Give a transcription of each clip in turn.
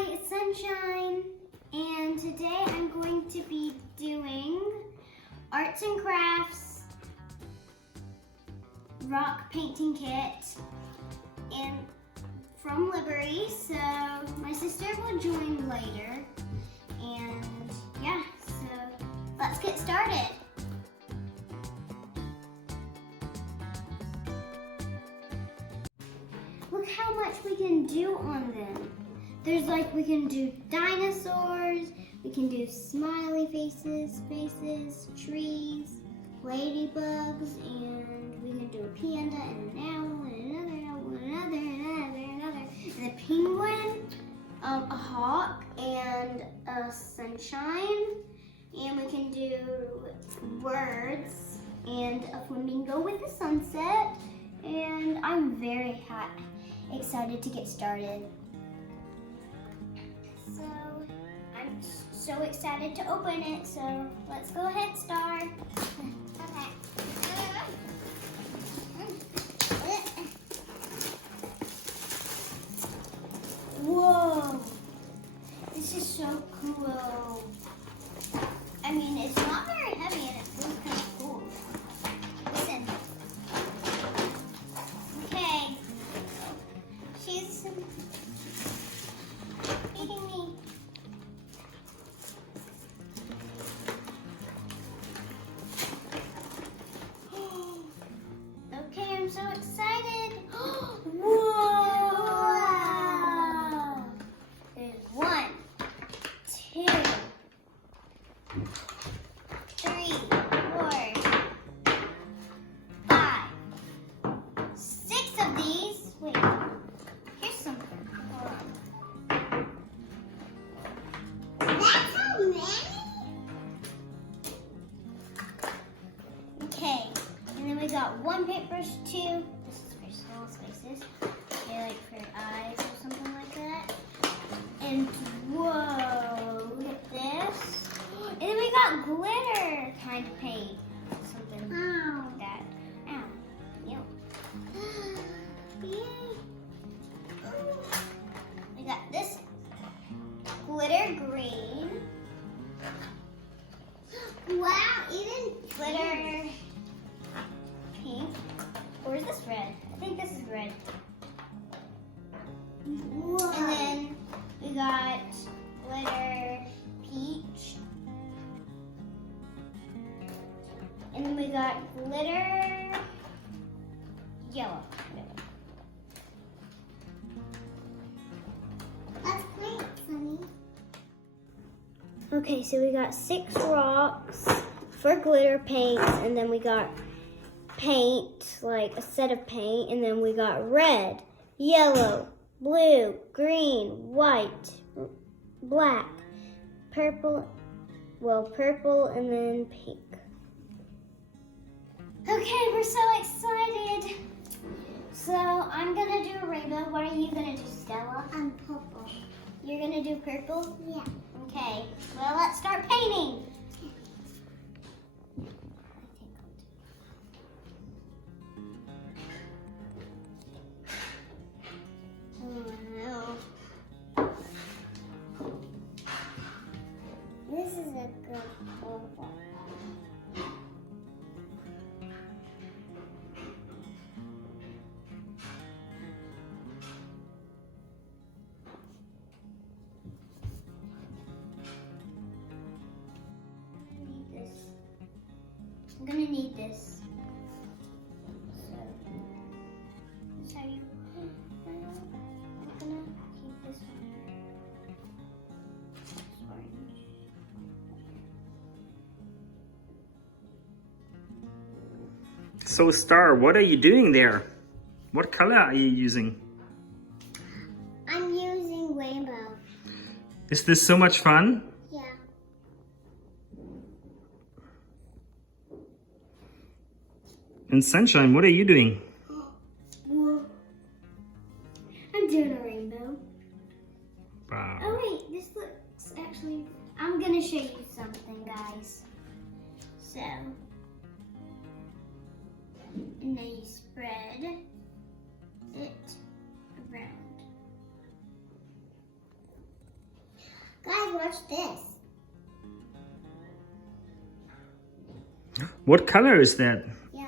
Hi, it's Sunshine, and today I'm going to be doing arts and crafts rock painting kit and from Liberry. So my sister will join later, and yeah, so let's get started. Look how much we can do on them. There's like, we can do dinosaurs, we can do smiley faces, trees, ladybugs, and we can do a panda and an owl and another owl and another. And a penguin, a hawk, and a sunshine. And we can do birds and a flamingo with a sunset. And I'm very excited to get started. So I'm so excited to open it, so let's go ahead, Star. Okay. Whoa, this is so cool. I mean, it's not very heavy and it feels kind of cool. Listen. Okay. She's feeding me. Okay, I'm so excited. Whoa! There's 1, 2, 3, 4, 5, 6 of these. Wait, here's something. Hold on. That's so many? Okay, and then we got 1 paintbrush, 2. This is for small spaces. They like for eyes or something like that. And whoa, look at this. And then we got glitter kind of paint. Something like that. Ow. Yep. Yay. We got this glitter green. Wow, even glitter pink. Or is this red? I think this is red. Whoa. And then we got glitter peach. And then we got glitter yellow. Let's paint, Sunny. Okay, so we got 6 rocks for glitter paints, and then we got paint, like a set of paint, and then we got red, yellow, blue, green, white, black, purple, and then pink. Okay, we're so excited. So I'm gonna do a rainbow. What are you gonna do, Stella? I'm purple. You're gonna do purple? Yeah. Okay, well, let's start painting. This is a good purple. I'm gonna need this. So, that's how you. I'm gonna keep this orange. So Star, what are you doing there? What color are you using? I'm using rainbow. Is this so much fun? Yeah. And Sunshine, what are you doing? Well, I'm doing a rainbow. Wow. Oh wait, this looks actually, I'm gonna show you something, guys. So, and then you spread it around. watch this. What color is that? Yeah.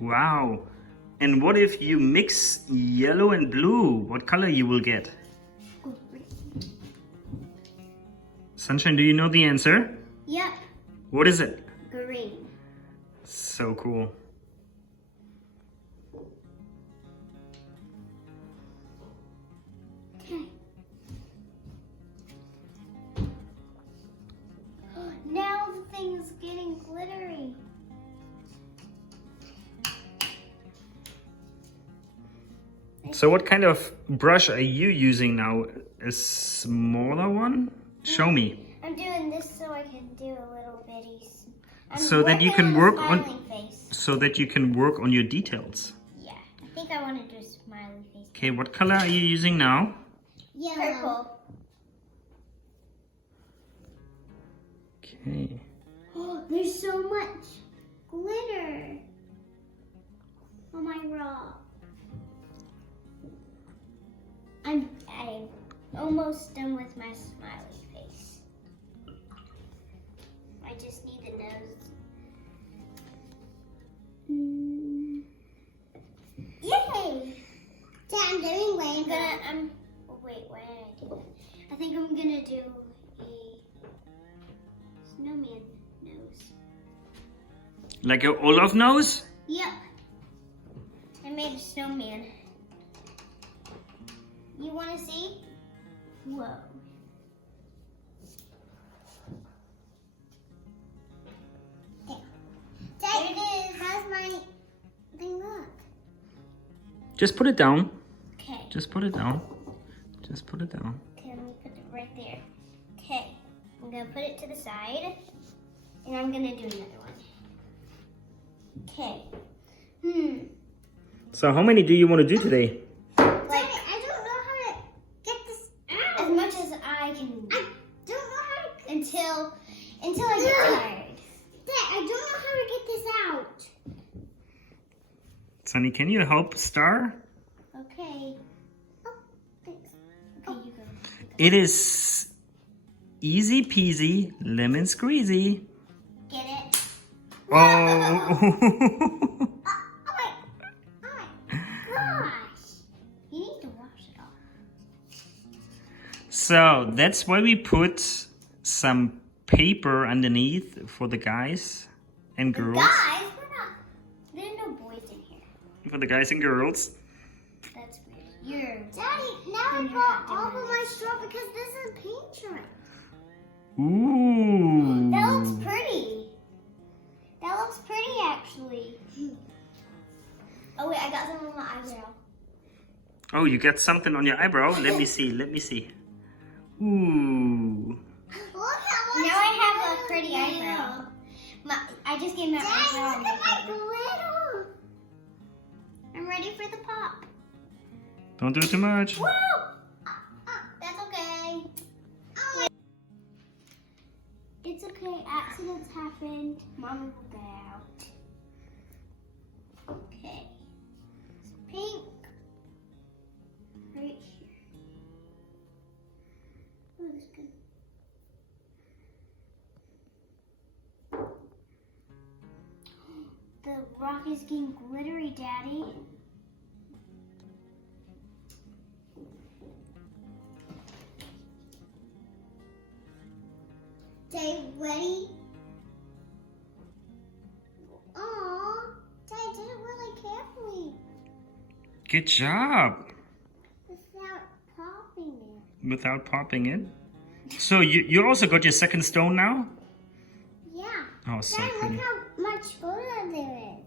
Wow. And what if you mix yellow and blue? What color you will get? Sunshine, do you know the answer? Yep. What is it? Green. So cool. Okay. Now the thing's getting glittery. So what kind of brush are you using now? A smaller one? Show me. I'm doing this so I can do a little bitty. So that you can work on. Face. So that you can work on your details. Yeah, I think I want to do a smiley face. Okay, what color are you using now? Yellow. Purple. Okay. Oh, there's so much glitter on my rock. I'm almost done with my smiley face. I just need the nose. Yay! Dad, I'm doing rainbow. Wait, why did I do that? I think I'm gonna do a snowman nose. Like a Olaf nose? Yep. I made a snowman. You wanna see? Whoa. There it is. How's my thing look? Just put it down. Okay. Just put it down. Just put it down. Okay, let me put it right there. Okay. I'm gonna put it to the side. And I'm gonna do another one. Okay. So how many do you want to do today? Like, I don't know how to get this out. As much as I can. I don't know how to. Until I get tired. Dad, I don't know how to get this out. Sunny, can you help Star? Okay. Oh, thanks. Okay, you go. It is easy peasy, lemon squeezy. Get it? Oh. Oh my gosh. You need to wash it off. So that's why we put some paper underneath for the guys and girls. Guys, there are no boys in here. For the guys and girls. That's weird. Daddy, now I got all of my straw because this is paint dry. Ooh. That looks pretty. That looks pretty, actually. Oh wait, I got some on my eyebrow. Oh, you got something on your eyebrow? Let me see. Let me see. Ooh. Look how now I have a pretty eyebrow. I just gave my eyebrow. Look at my glitter. I'm ready for the pop. Don't do it too much. Woo! That's okay. It's okay. Accidents happened. Mama will get out. Okay. It's pink. Right here. Oh, that's good. The rock is getting glittery, Daddy. Dave, ready? Aw, Dad did it really carefully. Good job. Without popping it. Without popping it. So you also got your second stone now? Yeah. Oh, so Dad, pretty. look how much glitter there is.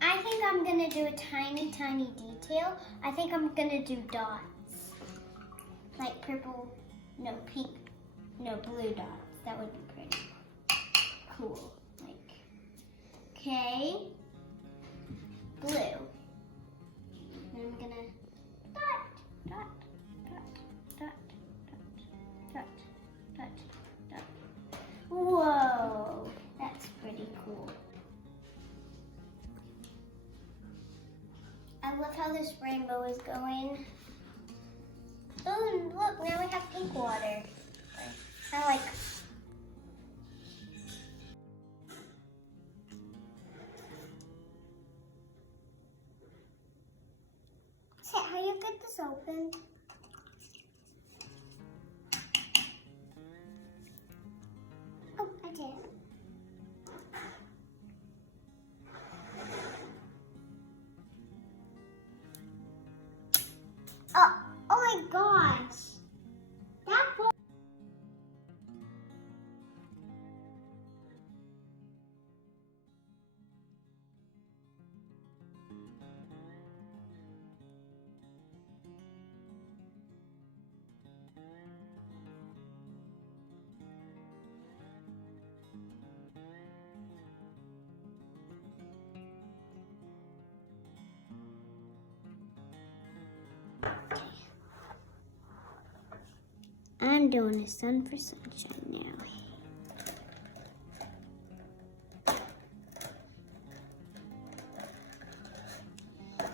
I think I'm gonna do a tiny, tiny detail. I think I'm gonna do dots. Like purple, no, pink, no, blue dots. That would be pretty cool. Like, okay, blue. And I'm gonna dot, dot, dot, dot, dot, dot, dot, dot. Whoa, that's pretty cool. I love how this rainbow is going. Oh, look, now we have pink water. I like. So how you get this open? Oh, I did. Oh my gosh. That was I'm doing a sun for sunshine now.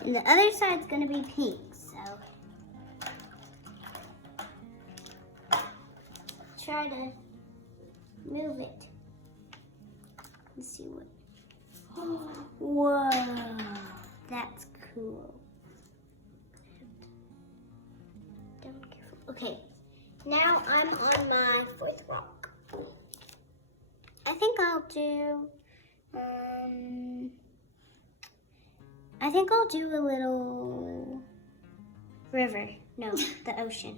And the other side's gonna be pink, so try to move it. Let's see what. Whoa, that's cool. Okay, now I'm on my fourth rock. I think I'll do. a little river. No, the ocean.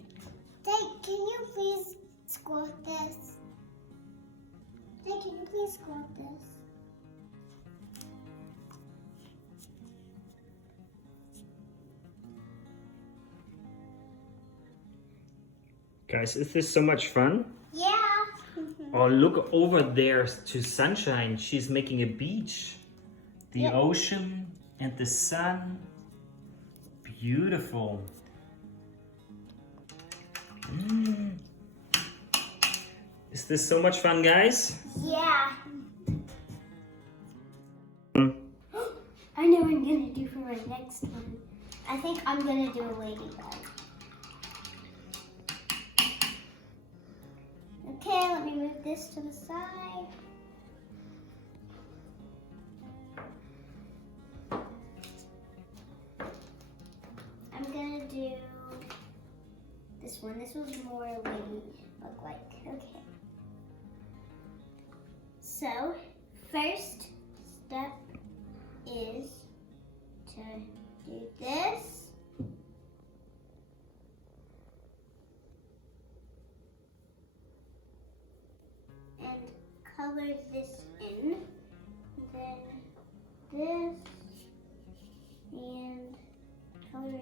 Dad, can you please squat this? Dad, can you please squat this? Guys, is this so much fun? Yeah. Oh, look over there to Sunshine. She's making a beach. The Yep. ocean and the sun. Beautiful. Is this so much fun, guys? Yeah. I know what I'm gonna do for my next one. I think I'm gonna do a ladybug. Okay, let me move this to the side. I'm gonna do this one. This was more ladybug-like. Okay. So, first step is to do this. And color this in. Then this. And color it in.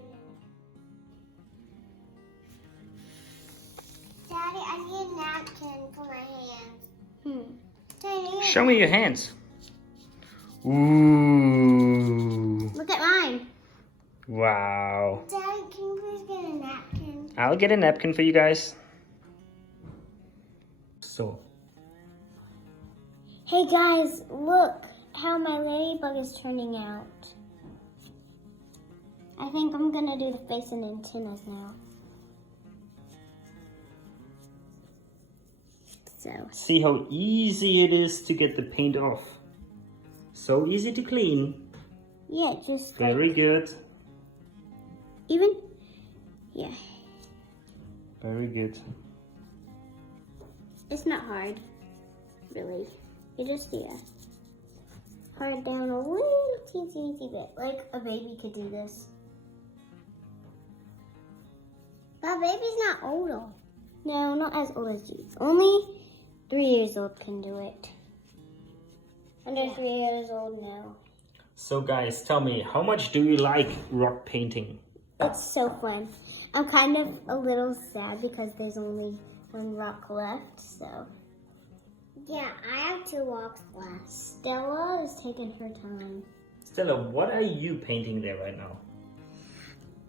Daddy, I need a napkin for my hands. Daddy, Show me your hands. Ooh. look at mine. Wow. Daddy, can you please get a napkin? I'll get a napkin for you guys. So. Hey guys, look how my ladybug is turning out. I think I'm gonna do the face and antennas now. So, See how easy it is to get the paint off. So easy to clean. yeah, just Very good. even, yeah, Very good. it's not hard, really. You just, hard down a little teensy bit, like a baby could do this. But baby's not old. No, not as old as you. Only 3 years old can do it. Under 3 years old, no. So guys, tell me, how much do you like rock painting? It's so fun. I'm kind of a little sad because there's only one rock left, so. Yeah, I have 2 rocks left. Stella is taking her time. Stella, what are you painting there right now?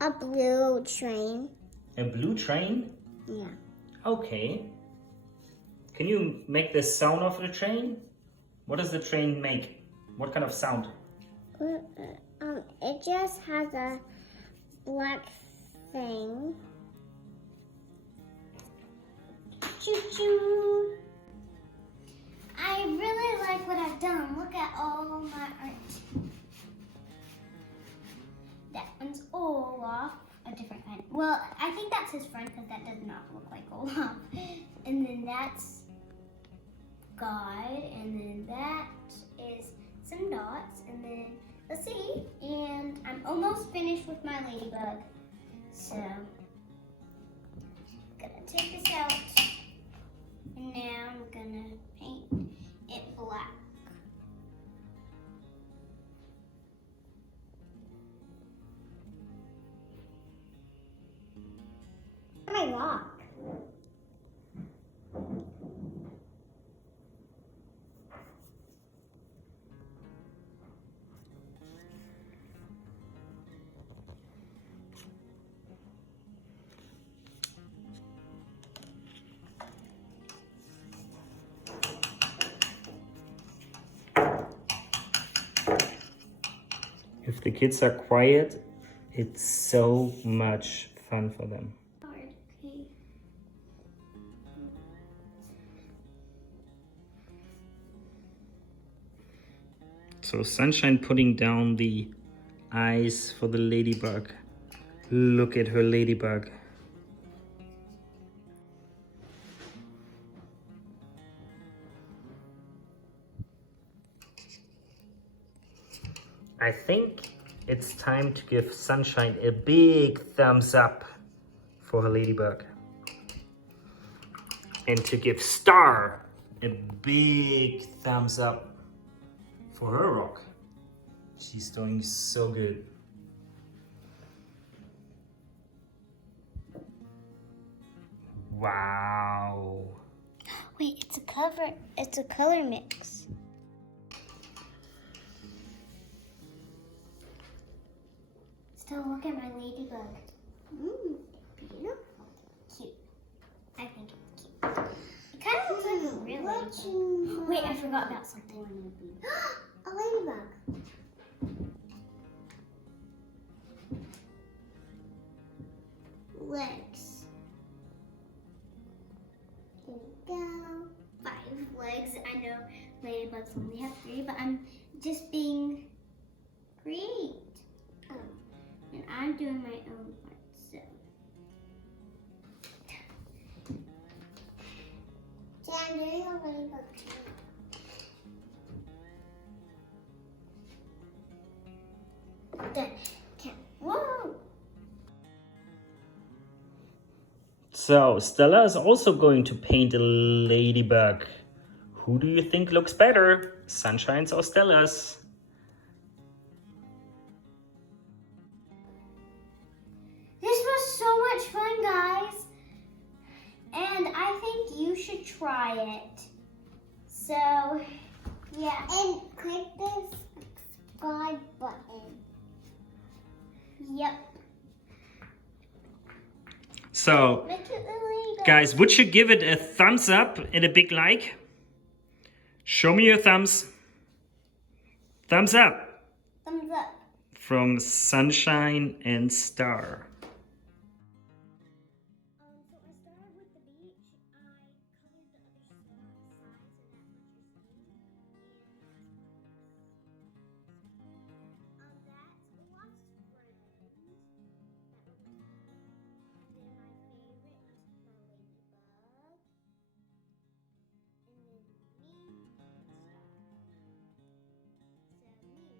A blue train. A blue train? Yeah. Okay. Can you make the sound of the train? What does the train make? What kind of sound? It just has a black thing. Choo-choo. I really like what I've done. Look at all my art. That one's Olaf, a different kind. Well, I think that's his friend because that does not look like Olaf. And then that's God, and then that is some dots, and then let's see. And I'm almost finished with my ladybug. So, gonna take this out, and now I'm gonna paint it black. My rock. If the kids are quiet, it's so much fun for them. So Sunshine putting down the eyes for the ladybug. Look at her ladybug. I think it's time to give Sunshine a big thumbs up for her ladybug. And to give Star a big thumbs up for her rock. She's doing so good. Wow. Wait, it's a color mix. Still look at my ladybug. Beautiful. Cute. I think it's cute. It kind of looks like a real ladybug. Wait, I forgot about something. A ladybug. Legs. There we go. 5 legs. I know ladybugs only have 3, but I'm just being creative. And I'm doing my own part, so. I'm doing a ladybug too. Done. Whoa! So Stella is also going to paint a ladybug. Who do you think looks better? Sunshine's or Stella's? This was so much fun, guys. And I think you should try it. So, yeah. And click the subscribe button. Yep. So, guys, would you give it a thumbs up and a big like? Show me your thumbs. Thumbs up. Thumbs up. From Sunshine and Star. So I started with the beach. I colored the other sides, and that's what you're seeing. That's Olaf's friend. Then my favorite is my ladybug. And then me and Star. So me.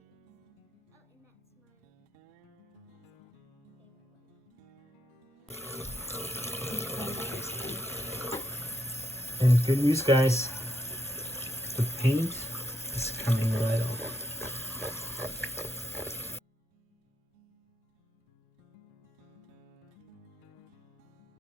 Oh, and that's my And good news, guys. The paint is coming right off.